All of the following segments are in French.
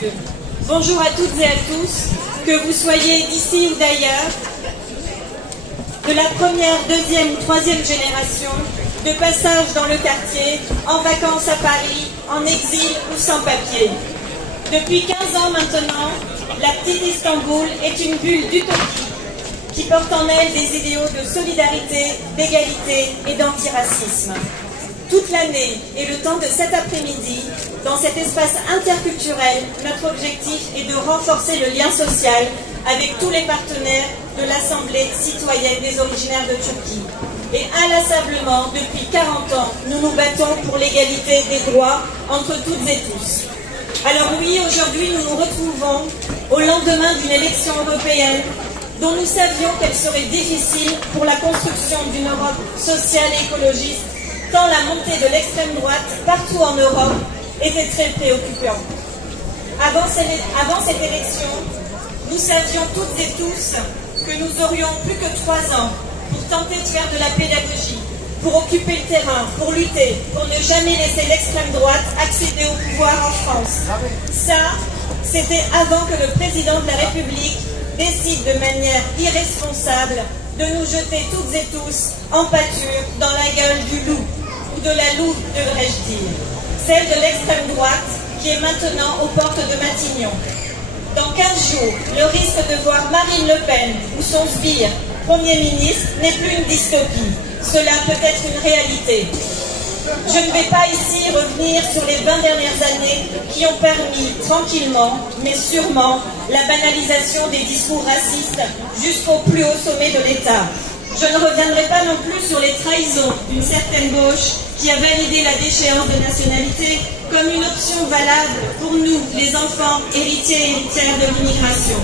messieurs. Bonjour à toutes et à tous, que vous soyez d'ici ou d'ailleurs, de la première, deuxième ou troisième génération, de passage dans le quartier, en vacances à Paris, en exil ou sans papier. Depuis 15 ans maintenant, la petite Istanbul est une bulle d'utopie qui porte en elle des idéaux de solidarité, d'égalité et d'antiracisme. Toute l'année et le temps de cet après-midi, dans cet espace interculturel, notre objectif est de renforcer le lien social avec tous les partenaires de l'Assemblée citoyenne des originaires de Turquie. Et inlassablement, depuis 40 ans, nous nous battons pour l'égalité des droits entre toutes et tous. Alors oui, aujourd'hui, nous nous retrouvons au lendemain d'une élection européenne dont nous savions qu'elle serait difficile pour la construction d'une Europe sociale et écologiste, tant la montée de l'extrême droite partout en Europe était très préoccupante. Avant cette élection, nous savions toutes et tous que nous aurions plus que 3 ans pour tenter de faire de la pédagogie, pour occuper le terrain, pour lutter, pour ne jamais laisser l'extrême droite accéder au pouvoir en France. Ça, c'était avant que le président de la République décide de manière irresponsable de nous jeter toutes et tous en pâture dans la gueule du loup, ou de la louve, devrais-je dire, celle de l'extrême droite qui est maintenant aux portes de Matignon. Dans 15 jours, le risque de voir Marine Le Pen ou son sbire, Premier ministre, n'est plus une dystopie. Cela peut être une réalité. Je ne vais pas ici revenir sur les 20 dernières années qui ont permis, tranquillement, mais sûrement, la banalisation des discours racistes jusqu'au plus haut sommet de l'État. Je ne reviendrai pas non plus sur les trahisons d'une certaine gauche qui a validé la déchéance de nationalité comme une option valable pour nous, les enfants héritiers et héritières de l'immigration.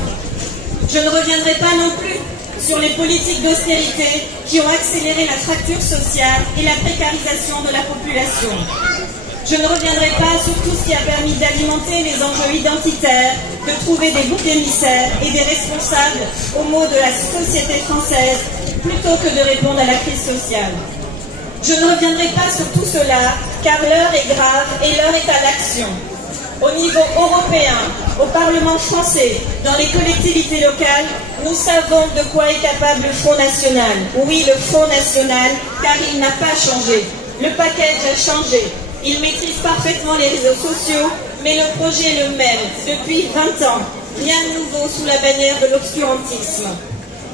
Je ne reviendrai pas non plus sur les politiques d'austérité qui ont accéléré la fracture sociale et la précarisation de la population. Je ne reviendrai pas sur tout ce qui a permis d'alimenter les enjeux identitaires, de trouver des boucs émissaires et des responsables au mot de la société française plutôt que de répondre à la crise sociale. Je ne reviendrai pas sur tout cela car l'heure est grave et l'heure est à l'action. Au niveau européen, au Parlement français, dans les collectivités locales, nous savons de quoi est capable le Front National. Oui, le Front National, car il n'a pas changé. Le package a changé. Il maîtrise parfaitement les réseaux sociaux, mais le projet est le même depuis 20 ans. Rien de nouveau sous la bannière de l'obscurantisme.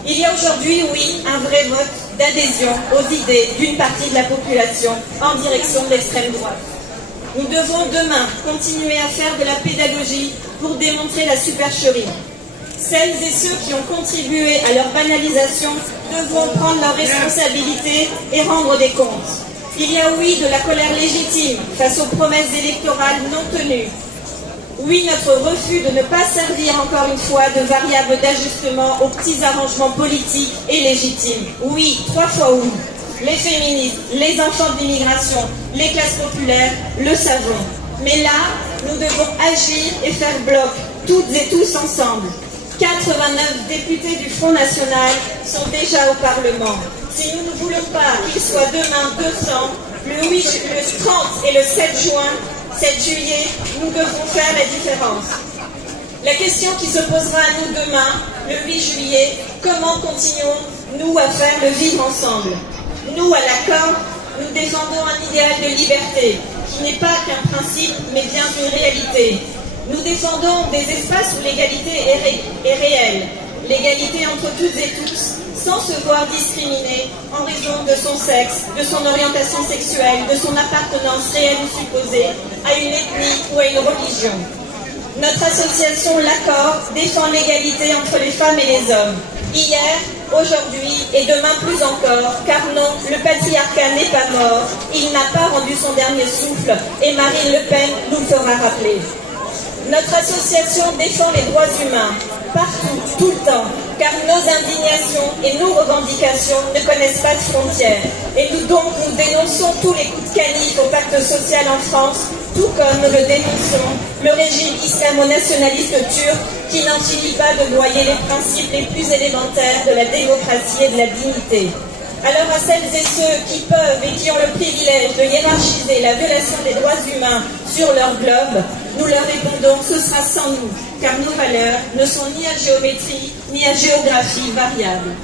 Il y a aujourd'hui, oui, un vrai vote d'adhésion aux idées d'une partie de la population en direction de l'extrême droite. Nous devons demain continuer à faire de la pédagogie pour démontrer la supercherie. Celles et ceux qui ont contribué à leur banalisation devront prendre leurs responsabilités et rendre des comptes. Il y a, oui, de la colère légitime face aux promesses électorales non tenues. Oui, notre refus de ne pas servir encore une fois de variable d'ajustement aux petits arrangements politiques est légitime. Oui, 3 fois oui. Les féministes, les enfants de l'immigration, les classes populaires, le savons. Mais là, nous devons agir et faire bloc, toutes et tous ensemble. 89 députés du Front National sont déjà au Parlement. Si nous ne voulons pas qu'il soit demain 200, le 30 et le 7 juillet, nous devrons faire la différence. La question qui se posera à nous demain, le 8 juillet, comment continuons-nous à faire le vivre ensemble? Nous, à la COR, nous défendons un idéal de liberté, qui n'est pas qu'un principe, mais bien une réalité. Nous défendons des espaces où l'égalité est réelle, l'égalité entre toutes et tous, sans se voir discriminé en raison de son sexe, de son orientation sexuelle, de son appartenance réelle ou supposée, à une ethnie ou à une religion. Notre association L'Accord défend l'égalité entre les femmes et les hommes. Hier, aujourd'hui et demain plus encore, car non, le patriarcat n'est pas mort, il n'a pas rendu son dernier souffle et Marine Le Pen nous le fera rappeler. Notre association défend les droits humains, partout, tout le temps, car nos indignations et nos revendications ne connaissent pas de frontières. Et nous dénonçons tous les coups de canif au pacte social en France, tout comme nous le dénonçons le régime islamo-nationaliste turc qui n'en finit pas de noyer les principes les plus élémentaires de la démocratie et de la dignité. Alors à celles et ceux qui peuvent et qui ont le privilège de hiérarchiser la violation des droits humains sur leur globe, Nous leur répondons, ce sera sans nous, car nos valeurs ne sont ni à géométrie, ni à géographie variable.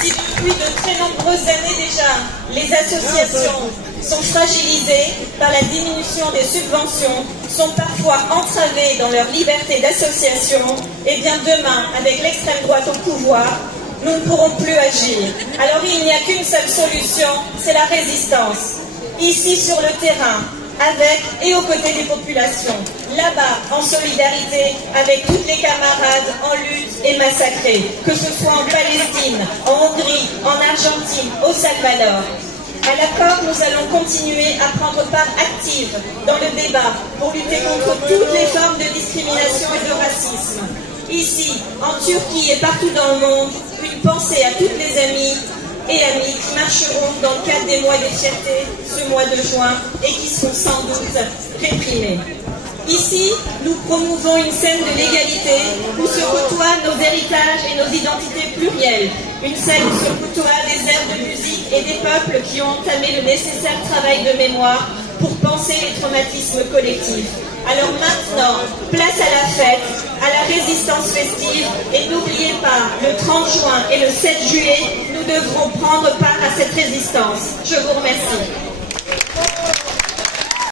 Si depuis de très nombreuses années déjà, les associations sont fragilisées par la diminution des subventions, sont parfois entravées dans leur liberté d'association, et bien demain, avec l'extrême droite au pouvoir, nous ne pourrons plus agir. Alors il n'y a qu'une seule solution, c'est la résistance. Ici sur le terrain, avec et aux côtés des populations, là-bas en solidarité avec toutes les camarades en lutte et massacrés, que ce soit en Palestine, en Hongrie, en Argentine, au Salvador. À l'accord, nous allons continuer à prendre part active dans le débat pour lutter contre toutes les formes de discrimination et de racisme. Ici, en Turquie et partout dans le monde, une pensée à toutes les amies et amis qui marcheront dans le cadre des mois des fiertés ce mois de juin et qui seront sans doute réprimés. Ici, nous promouvons une scène de l'égalité où se côtoient nos héritages et nos identités plurielles. Une scène où se côtoient des airs de musique et des peuples qui ont entamé le nécessaire travail de mémoire pour penser les traumatismes collectifs. Alors maintenant, place à la fête, à la résistance festive, et n'oubliez pas, le 30 juin et le 7 juillet, nous devrons prendre part à cette résistance. Je vous remercie.